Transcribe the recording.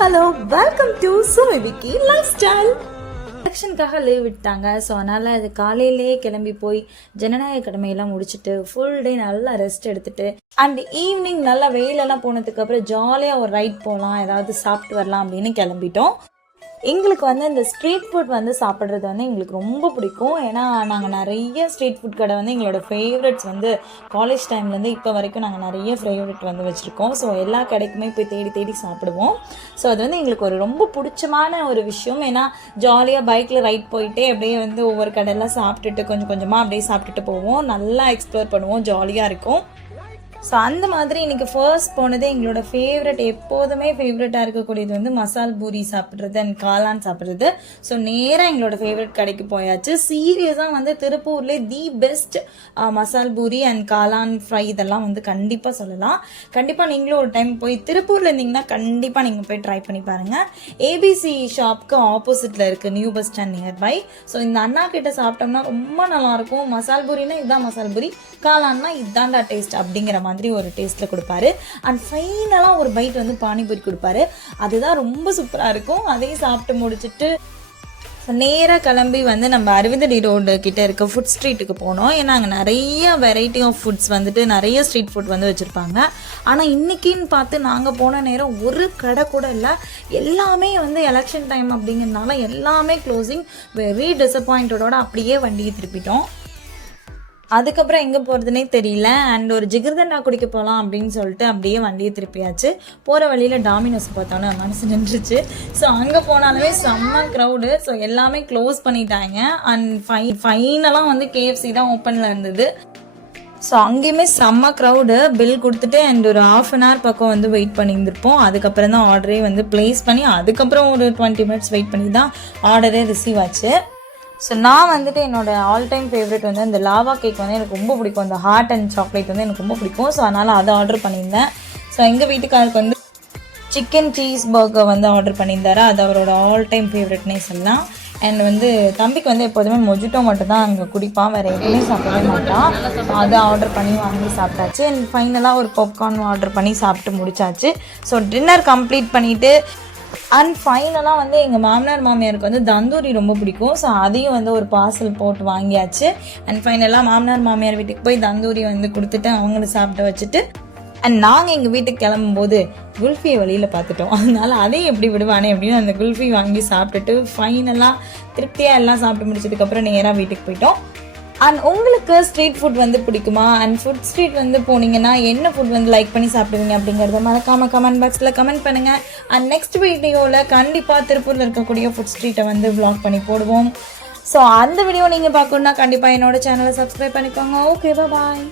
Hello, welcome to சுமிவிக்கி lifestyle. எலெக்ஷனுக்காக leave விட்டாங்க. ஸோ அதனால் அது காலையிலேயே கிளம்பி போய் ஜனநாயக கடமையெல்லாம் முடிச்சுட்டு ஃபுல் டே நல்லா ரெஸ்ட் எடுத்துட்டு அண்ட் ஈவினிங் நல்லா வெயிலெல்லாம் போனதுக்கு அப்புறம் ஜாலியாக ஒரு ரைட் போகலாம், ஏதாவது சாப்பிட்டு வரலாம் அப்படின்னு கிளம்பிட்டோம். எங்களுக்கு வந்து இந்த ஸ்ட்ரீட் ஃபுட் வந்து சாப்பிட்றது வந்து எங்களுக்கு ரொம்ப பிடிக்கும். ஏன்னா நாங்கள் நிறைய ஸ்ட்ரீட் ஃபுட் கடை வந்து எங்களோட ஃபேவரெட்ஸ் வந்து காலேஜ் டைம்லேருந்து இப்போ வரைக்கும் நாங்கள் நிறைய ஃபேவரெட் வந்து வச்சுருக்கோம். ஸோ எல்லா கடைக்குமே போய் தேடி தேடி சாப்பிடுவோம். ஸோ அது வந்து எங்களுக்கு ஒரு ரொம்ப பிடிச்சமான ஒரு விஷயம். ஏன்னா ஜாலியாக பைக்கில் ரைட் போயிட்டே அப்படியே வந்து ஒவ்வொரு கடையெல்லாம் சாப்பிட்டுட்டு கொஞ்சம் கொஞ்சமாக அப்படியே சாப்பிட்டுட்டு போவோம். நல்லா எக்ஸ்ப்ளோர் பண்ணுவோம், ஜாலியாக இருக்கும். ஸோ அந்த மாதிரி இன்றைக்கி ஃபர்ஸ்ட் போனது எங்களோட ஃபேவரட், எப்போதுமே ஃபேவரட்டாக இருக்கக்கூடியது வந்து மசால் பூரி சாப்பிட்றது அண்ட் காளான் சாப்பிட்றது. ஸோ நேராக எங்களோட ஃபேவரட் கடைக்கு போயாச்சு. சீரியஸாக வந்து திருப்பூர்லேயே the best masala puri and காளான் ஃப்ரை இதெல்லாம் வந்து கண்டிப்பாக சொல்லலாம். கண்டிப்பாக நீங்களும் ஒரு டைம் போய் திருப்பூரில் இருந்தீங்கன்னா கண்டிப்பாக நீங்கள் போய் ட்ரை பண்ணி பாருங்கள். ஏபிசி ஷாப்க்கு ஆப்போசிட்டில் இருக்குது, new bus stand nearby. So இந்த அண்ணா கிட்ட சாப்பிட்டோம்னா ரொம்ப நல்லாயிருக்கும். மசால் பூரினா இதுதான் மசால் பூரி, காளான்னா இதுதான்டா டேஸ்ட் அப்படிங்கிற மாதிரி ஒரு டேஸ்ட்ல கொடுப்பாரு. அண்ட் ஃபைனலாக ஒரு பைட் வந்து பானிபூரி கொடுப்பாரு. அதுதான் ரொம்ப சூப்பராக இருக்கும். அதையும் சாப்பிட்டு முடிச்சுட்டு நேராக கிளம்பி வந்து நம்ம அரவிந்தடி ரோடு கிட்ட இருக்க ஃபுட் ஸ்ட்ரீட்டுக்கு போனோம். ஏன்னா அங்கே நிறைய வெரைட்டி ஆஃப் ஃபுட்ஸ் வந்துட்டு நிறைய ஸ்ட்ரீட் ஃபுட் வந்து வச்சுருப்பாங்க. ஆனால் இன்றைக்கின்னு பார்த்து நாங்கள் போன நேரம் ஒரு கடை கூட இல்லை. எல்லாமே வந்து எலெக்ஷன் டைம் அப்படிங்கிறதுனால எல்லாமே க்ளோசிங். வெரி டிசப்பாயிண்டடோட அப்படியே வண்டியை திருப்பிட்டோம். அதுக்கப்புறம் எங்கே போகிறதுனே தெரியல. அண்ட் ஒரு ஜிகர்தண்டா குடிக்க போகலாம் அப்படின்னு சொல்லிட்டு அப்படியே வண்டியை திருப்பியாச்சு. போகிற வழியில் டாமினோஸ் பார்த்தோன்னே மனசு நின்றுச்சு. ஸோ அங்கே போனாலுமே செம்ம க்ரௌடு. ஸோ எல்லாமே க்ளோஸ் பண்ணிட்டாங்க. அண்ட் ஃபைனலாக வந்து கேஎஃப்சி தான் ஓப்பனில் இருந்தது. ஸோ அங்கேயுமே செம்ம க்ரௌடு. பில் கொடுத்துட்டு அண்ட் ஒரு ½ பக்கம் வந்து வெயிட் பண்ணியிருந்திருப்போம். அதுக்கப்புறம் தான் ஆர்டரே வந்து ப்ளேஸ் பண்ணி அதுக்கப்புறம் ஒரு 20 மினிட்ஸ் வெயிட் பண்ணி தான் ஆர்டரே ரிசீவ் ஆச்சு. ஸோ நான் வந்துட்டு என்னோட ஆல் டைம் ஃபேவரட் வந்து இந்த லாவா கேக் வந்து எனக்கு ரொம்ப பிடிக்கும். அந்த ஹார்ட் அண்ட் சாக்லேட் வந்து எனக்கு ரொம்ப பிடிக்கும். ஸோ அதனால் அதை ஆர்டர் பண்ணியிருந்தேன். ஸோ எங்கள் வீட்டுக்காருக்கு வந்து சிக்கன் சீஸ் பர்கர் வந்து ஆர்டர் பண்ணியிருந்தாரு. அது அவரோட ஆல் டைம் ஃபேவரெட்னே சொல்லலாம். அண்ட் வந்து தம்பிக்கு வந்து எப்போதுமே மொஜிட்டோ மட்டும் தான் அங்கே குடிப்பான், வேறு எதுவுமே சாப்பிடவே மாட்டான். அதை ஆர்டர் பண்ணி வாங்கி சாப்பிட்டாச்சு. அண்ட் ஃபைனலாக ஒரு பாப்கார்ன் ஆர்டர் பண்ணி சாப்பிட்டு முடிச்சாச்சு. ஸோ டின்னர் கம்ப்ளீட் பண்ணிவிட்டு அண்ட் ஃபைனலாக வந்து எங்கள் மாமனார் மாமியாருக்கு வந்து தந்தூரி ரொம்ப பிடிக்கும். ஸோ அதையும் வந்து ஒரு பார்சல் போட்டு வாங்கியாச்சு. அண்ட் ஃபைனலாக மாமனார் மாமியார் வீட்டுக்கு போய் தந்தூரி வந்து கொடுத்துட்டு அவங்கள சாப்பிட்டு வச்சுட்டு அண்ட் நாங்கள் எங்கள் வீட்டுக்கு கிளம்பும்போது குல்ஃபியை வழியில் பார்த்துட்டோம். அதனால அதையும் எப்படி விடுவானே அப்படின்னு அந்த குல்ஃபி வாங்கி சாப்பிட்டுட்டு ஃபைனலாக திருப்தியாக எல்லாம் சாப்பிட்டு முடிச்சதுக்கப்புறம் நேராக வீட்டுக்கு போயிட்டோம். அண்ட் உங்களுக்கு ஸ்ட்ரீட் ஃபுட் வந்து பிடிக்குமா? அண்ட் ஃபுட் ஸ்ட்ரீட் வந்து போனீங்கன்னா என்ன ஃபுட் வந்து லைக் பண்ணி சாப்பிடுவீங்க அப்படிங்கிறத மறக்காமல் கமெண்ட் பாக்ஸில் கமெண்ட் பண்ணுங்கள். அண்ட் நெக்ஸ்ட் வீடியோவில் கண்டிப்பாக திருப்பூரில் இருக்கக்கூடிய ஃபுட் ஸ்ட்ரீட்டை வந்து வ்ளாக் பண்ணி போடுவோம். ஸோ அந்த வீடியோ நீங்கள் பார்க்கணுன்னா கண்டிப்பாக என்னோட சேனலை சப்ஸ்கிரைப் பண்ணிக்கோங்க. ஓகே, பாய்.